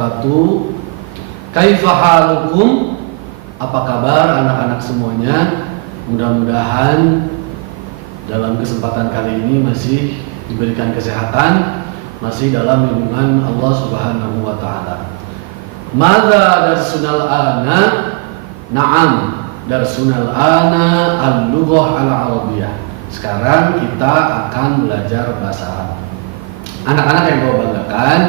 wabarakatuh. Kaifa halukum? Apa kabar anak-anak semuanya? Mudah-mudahan dalam kesempatan kali ini masih diberikan kesehatan, masih dalam lindungan Allah Subhanahu wa taala. Madza darsunal ana? Na'am, darsunal ana al-lughah al-arabiyah. Sekarang kita akan belajar bahasa Arab. Anak-anak yang kau banggakan,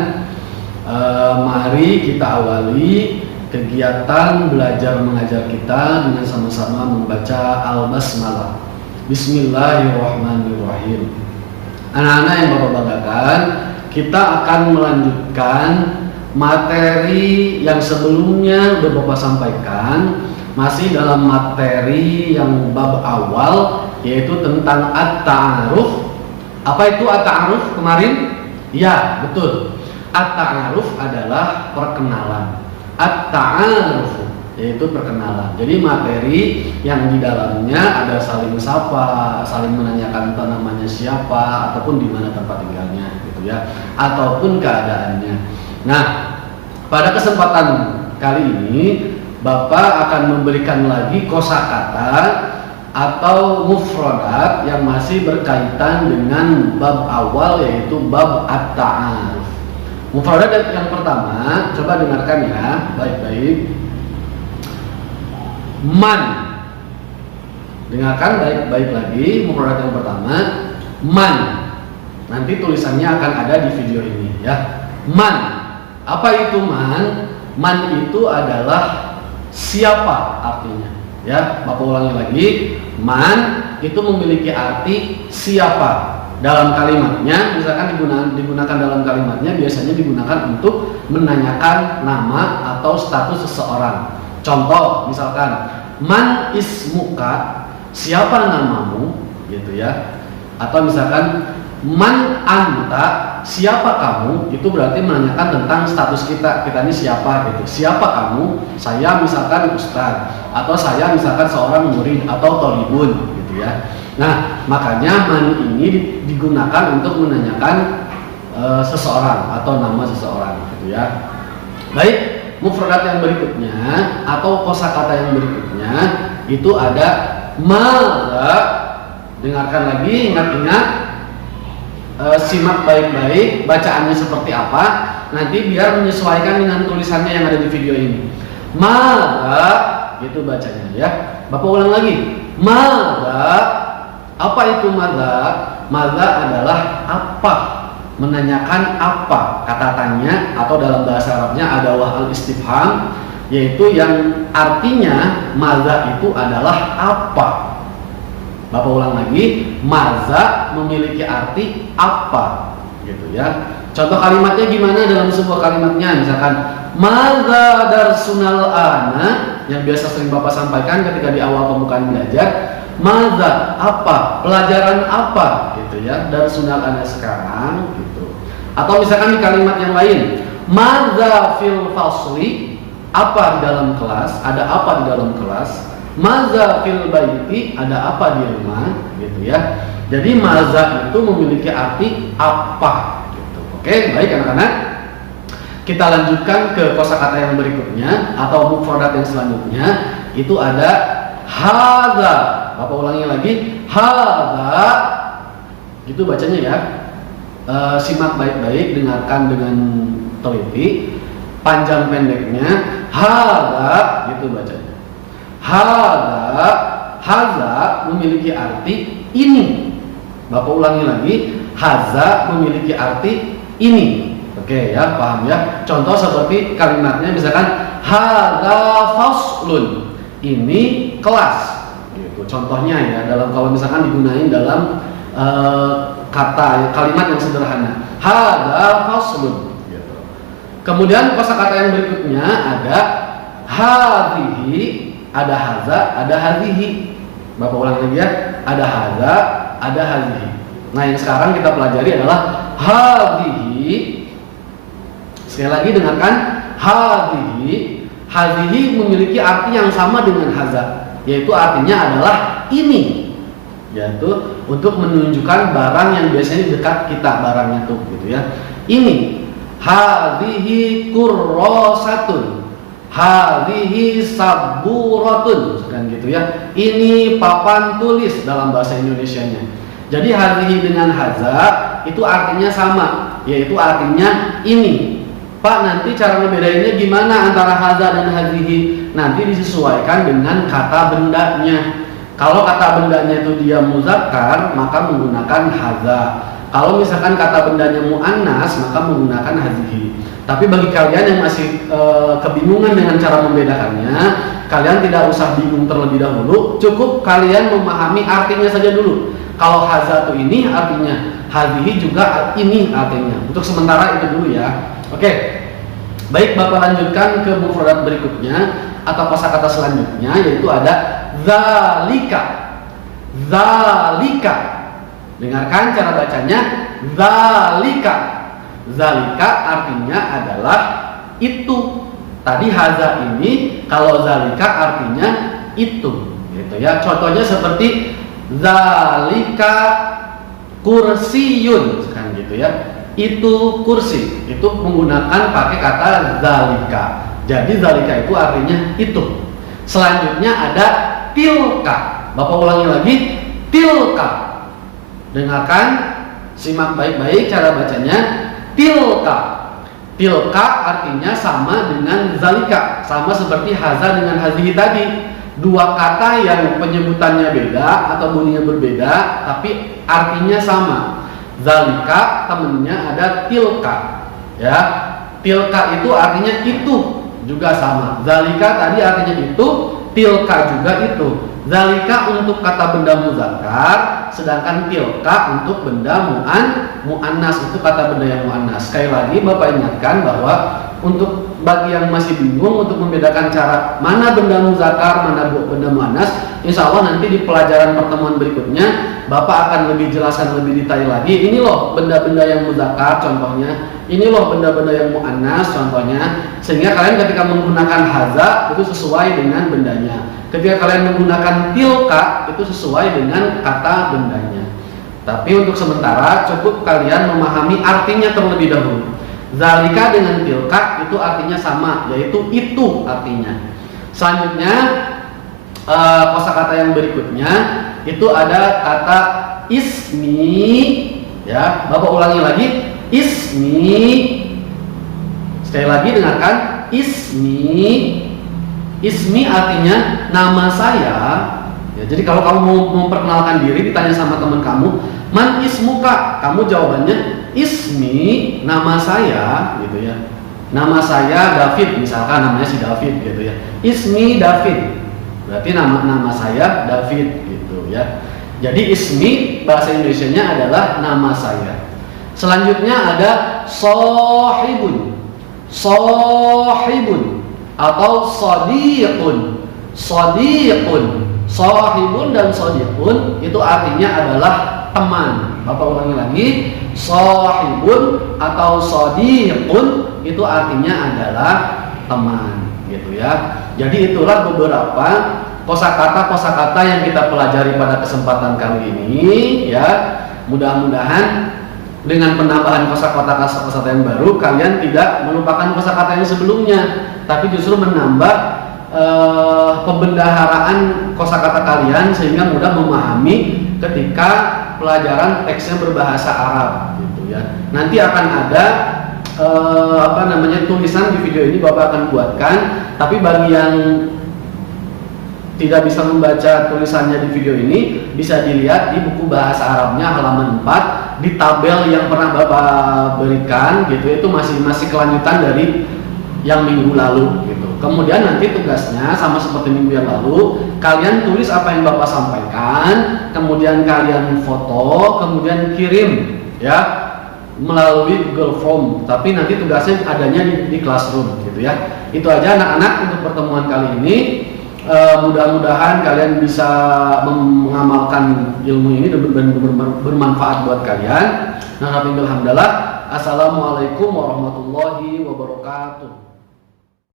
mari kita awali kegiatan belajar mengajar kita dengan sama-sama membaca Al-Basmalah. Bismillahirrahmanirrahim. Anak-anak yang Bapak banggakan, kita akan melanjutkan materi yang sebelumnya sudah Bapak sampaikan, masih dalam materi yang bab awal, yaitu tentang at-ta'aruf. Apa itu at-ta'aruf kemarin? Ya, betul. At-ta'aruf adalah perkenalan. At-ta'aruf yaitu perkenalan. Jadi materi yang di dalamnya ada saling sapa, saling menanyakan namanya siapa, ataupun di mana tempat tinggalnya, gitu ya, ataupun keadaannya. Nah, pada kesempatan kali ini Bapak akan memberikan lagi kosakata atau mufradat yang masih berkaitan dengan bab awal, yaitu bab at-ta'aruf. Mufradat yang pertama, coba dengarkan ya baik-baik. Man. Dengarkan baik-baik lagi mufradat yang pertama, man. Nanti tulisannya akan ada di video ini ya. Man. Apa itu man? Man itu adalah siapa artinya. Ya, Bapak ulangi lagi. Man itu memiliki arti siapa. Dalam kalimatnya, misalkan digunakan daman kalimatnya biasanya digunakan untuk menanyakan nama atau status seseorang. Contoh, misalkan man ismuka, siapa namamu, gitu ya. Atau misalkan man anta, siapa kamu, itu berarti menanyakan tentang status kita ini siapa gitu. Siapa kamu? Saya misalkan ustaz, atau saya misalkan seorang murid atau thalibun gitu ya. Nah, makanya man ini digunakan untuk menanyakan seseorang atau nama seseorang gitu ya. Baik, mufradat yang berikutnya atau kosakata yang berikutnya itu ada madza. Dengarkan lagi, ingat-ingat, simak baik-baik bacaannya seperti apa, nanti biar menyesuaikan dengan tulisannya yang ada di video ini. Madza, gitu bacanya ya. Bapak ulang lagi. Madza. Apa itu madza? Madza adalah apa, menanyakan apa. Kata tanya atau dalam bahasa Arabnya ada wahal istifham, yaitu yang artinya madza itu adalah apa. Bapak ulang lagi, madza memiliki arti apa, gitu ya. Contoh kalimatnya gimana dalam sebuah kalimatnya? Misalkan madza darsunal ana, yang biasa sering Bapak sampaikan ketika di awal pembukaan belajar. Madza, apa, pelajaran apa, gitu ya, darsunal ana sekarang, gitu. Atau misalkan di kalimat yang lain, madza fil fasli, apa di dalam kelas, ada apa di dalam kelas. Madza fil baiti, ada apa di rumah, gitu ya. Jadi madza itu memiliki arti apa, gitu. Oke, baik anak-anak. Kita lanjutkan ke kosakata yang berikutnya atau mufradat yang selanjutnya, itu ada hadza. Bapak ulangi lagi, hadza. Gitu bacanya ya. Simak baik-baik, dengarkan dengan teliti. Panjang pendeknya hadza, gitu bacanya. Hadza, hadza memiliki arti ini. Bapak ulangi lagi, hadza memiliki arti ini. Oke ya, paham ya. Contoh seperti kalimatnya misalkan hadza faslun, ini kelas. Gitu. Contohnya ya, dalam kalau misalkan digunain dalam kalimat yang sederhana, hadza faslun. Gitu. Kemudian kosakata yang berikutnya ada hadhihi. Ada hadza, ada hadhihi. Bapak ulang lagi ya. Ada hadza, ada hadhihi. Nah, yang sekarang kita pelajari adalah hadhihi. Sekali lagi dengarkan, hadhihi. Hadhihi memiliki arti yang sama dengan hadza, yaitu artinya adalah ini. Yaitu untuk menunjukkan barang yang biasanya dekat kita, barangnya tuh gitu ya. Ini hadhihi kurrasatun, hadhihi saburatun, kan gitu ya. Ini papan tulis dalam bahasa Indonesianya. Jadi hadhihi dengan haza itu artinya sama, yaitu artinya ini. Pak, nanti cara ngebedainnya gimana antara haza dan hadhihi? Nanti disesuaikan dengan kata bendanya. Kalau kata bendanya itu dia muzakkar, maka menggunakan haza. Kalau misalkan kata bendanya muannas, maka menggunakan hadhihi. Tapi bagi kalian yang masih kebingungan dengan cara membedakannya, kalian tidak usah bingung terlebih dahulu. Cukup kalian memahami artinya saja dulu. Kalau haza itu ini artinya, hadhihi juga ini artinya. Untuk sementara itu dulu ya. Oke, baik, Bapak lanjutkan ke mufradat berikutnya atau kosakata selanjutnya, yaitu ada zalika. Zalika. Dengarkan cara bacanya, zalika. Zalika artinya adalah itu. Tadi haza ini, kalau zalika artinya itu, gitu ya. Contohnya seperti zalika kursiyun, kan gitu ya. Itu kursi, itu menggunakan pakai kata zalika. Jadi zalika itu artinya itu. Selanjutnya ada tilka. Bapak ulangi lagi, tilka. Dengarkan, simak baik-baik cara bacanya. Tilka. Tilka artinya sama dengan zalika, sama seperti haza dengan hadhihi tadi. Dua kata yang penyebutannya beda atau bunyinya berbeda, tapi artinya sama. Zalika temennya ada tilka, ya. Tilka itu artinya itu, juga sama. Zalika tadi artinya itu, tilka juga itu. Zalika untuk kata benda muzakkar, sedangkan tilka untuk benda muannas, itu kata benda yang muannas. Sekali lagi Bapak ingatkan bahwa untuk bagi yang masih bingung untuk membedakan cara mana benda muzakkar, mana benda muannas, insya Allah nanti di pelajaran pertemuan berikutnya Bapak akan lebih jelaskan lebih detail lagi. Ini loh benda-benda yang muzakkar contohnya, ini loh benda-benda yang muannas contohnya, sehingga kalian ketika menggunakan haza itu sesuai dengan bendanya. Ketika kalian menggunakan tilka itu sesuai dengan kata bendanya. Tapi untuk sementara cukup kalian memahami artinya terlebih dahulu. Zalika dengan tilka itu artinya sama, yaitu itu artinya. Selanjutnya kosakata yang berikutnya itu ada kata ismi, ya. Bapak ulangi lagi, ismi. Sekali lagi dengarkan, ismi. Ismi artinya nama saya. Ya, jadi kalau kamu mau memperkenalkan diri, ditanya sama teman kamu, man ismuka, kamu jawabannya ismi, nama saya, gitu ya. Nama saya David, misalkan namanya si David, gitu ya. Ismi David, berarti nama saya David, gitu ya. Jadi ismi bahasa Indonesianya adalah nama saya. Selanjutnya ada sohibun, sohibun atau sodiqun, sodiqun. Sohibun dan sodiqun itu artinya adalah teman. Bapak ulangi lagi, sohibun atau sodiqun itu artinya adalah teman, gitu ya. Jadi itulah beberapa kosakata yang kita pelajari pada kesempatan kali ini, ya. Mudah-mudahan dengan penambahan kosakata yang baru, kalian tidak melupakan kosakata yang sebelumnya, tapi justru menambah pembendaharaan kosakata kalian sehingga mudah memahami ketika pelajaran teksnya berbahasa Arab, gitu ya. Nanti akan ada tulisan di video ini Bapak akan buatkan, tapi bagi yang tidak bisa membaca tulisannya di video ini bisa dilihat di buku bahasa Arabnya halaman 4 di tabel yang pernah Bapak berikan, gitu. Itu masih kelanjutan dari yang minggu lalu, gitu. Kemudian nanti tugasnya sama seperti minggu yang lalu, kalian tulis apa yang Bapak sampaikan, kemudian kalian foto, kemudian kirim, ya, melalui Google Form. Tapi nanti tugasnya adanya di Classroom, gitu ya. Itu aja anak-anak untuk pertemuan kali ini. Mudah-mudahan kalian bisa mengamalkan ilmu ini dan bermanfaat buat kalian. Alhamdulillah. Assalamualaikum warahmatullahi wabarakatuh.